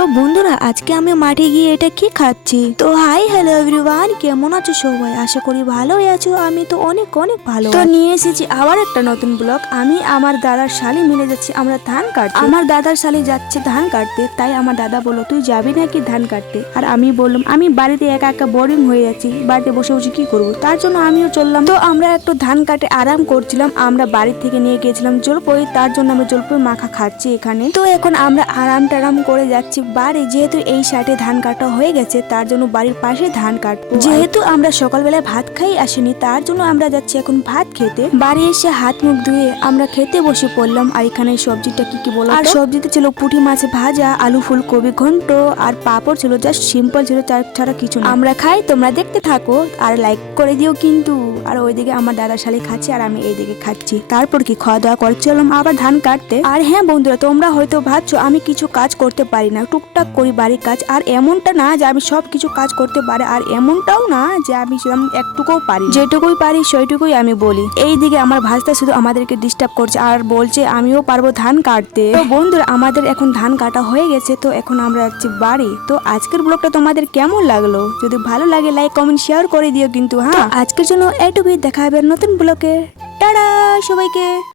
তো বন্ধুরা আজকে আমি মাঠে গিয়ে এটা কি খাচ্ছি। তো হাই হ্যালো এভরিওয়ান, কেমন আছো সবাই? আশা করি ভালোই আছো। আমি তো অনেক অনেক ভালো। তো নিয়ে এসেছি আবার একটা নতুন ব্লগ। আমি আমার দাদার শালি মিলে যাচ্ছি আমরা ধান কাটতে। আমার দাদার শালি যাচ্ছে ধান কাটতে, তাই আমার দাদা বললো তুই যাবি নাকি ধান কাটতে। আর আমি বললাম আমি বাড়িতে একা একা বোরিং হয়ে যাচ্ছি, বাড়িতে বসে বসে কি করবো, তার জন্য আমিও চললাম। তো আমরা একটু ধান কাটে আরাম করছিলাম। আমরা বাড়ি থেকে নিয়ে গিয়েছিলাম জলপই, তার জন্য আমরা জলপই মাখা খাচ্ছি এখানে। তো এখন আমরা আরাম টারাম করে যাচ্ছি বাড়ি, যেহেতু এই সাইডে ধান কাটা হয়ে গেছে তার জন্য বাড়ির পাশে ধান কাটবো। যেহেতু আমরা সকালবেলায় ভাত খাই আসিনি, তার জন্য আমরা যাচ্ছি এখন ভাত খেতে। বাড়ি এসে হাত মুখ ধুয়ে আমরা খেতে বসে পড়লাম। আর এখানে সবজিটা কি বলো, আর সবজিতে ছিল পুঁটি মাছ ভাজা, আলু ফুলকপি ঘন্ট আর পাঁপড় ছিল, জাস্ট সিম্পল ছিল, তার ছাড়া কিছু না। আমরা খাই, তোমরা দেখতে থাকো আর লাইক করে দিও কিন্তু। আর ওইদিকে আমার দাদা শালি খাচ্ছে আর আমি এইদিকে খাচ্ছি। তারপর কি খাওয়া দাওয়া করছিলাম আবার ধান কাটতে। আর হ্যাঁ বন্ধুরা, তোমরা হয়তো ভাবছো আমি কিছু কাজ করতে পারি না, টুকটাক করি বাড়ির কাজ। আর এমনটা না যে আমি সব কিছু কাজ করতে পারি, আর এমনটাও না যে আমি একটুকুও পারি। যেটুকুই পারি সেইটুকুই আমি বলি। এইদিকে আমার ভাজটা শুধু আমাদেরকে ডিস্টার্ব করছে আর বলছে আমিও পারবো ধান কাটতে। তো বন্ধুরা আমাদের এখন ধান কাটা হয়ে গেছে, তো এখন আমরা যাচ্ছি বাড়ি। তো আজকের ব্লগটা তোমাদের কেমন লাগলো? যদি ভালো লাগে লাইক কমেন্ট শেয়ার করে দিও কিন্তু। হ্যাঁ, আজকের জন্য এইটুকুই, দেখা হবে নতুন ব্লগে। টাটা সবাইকে।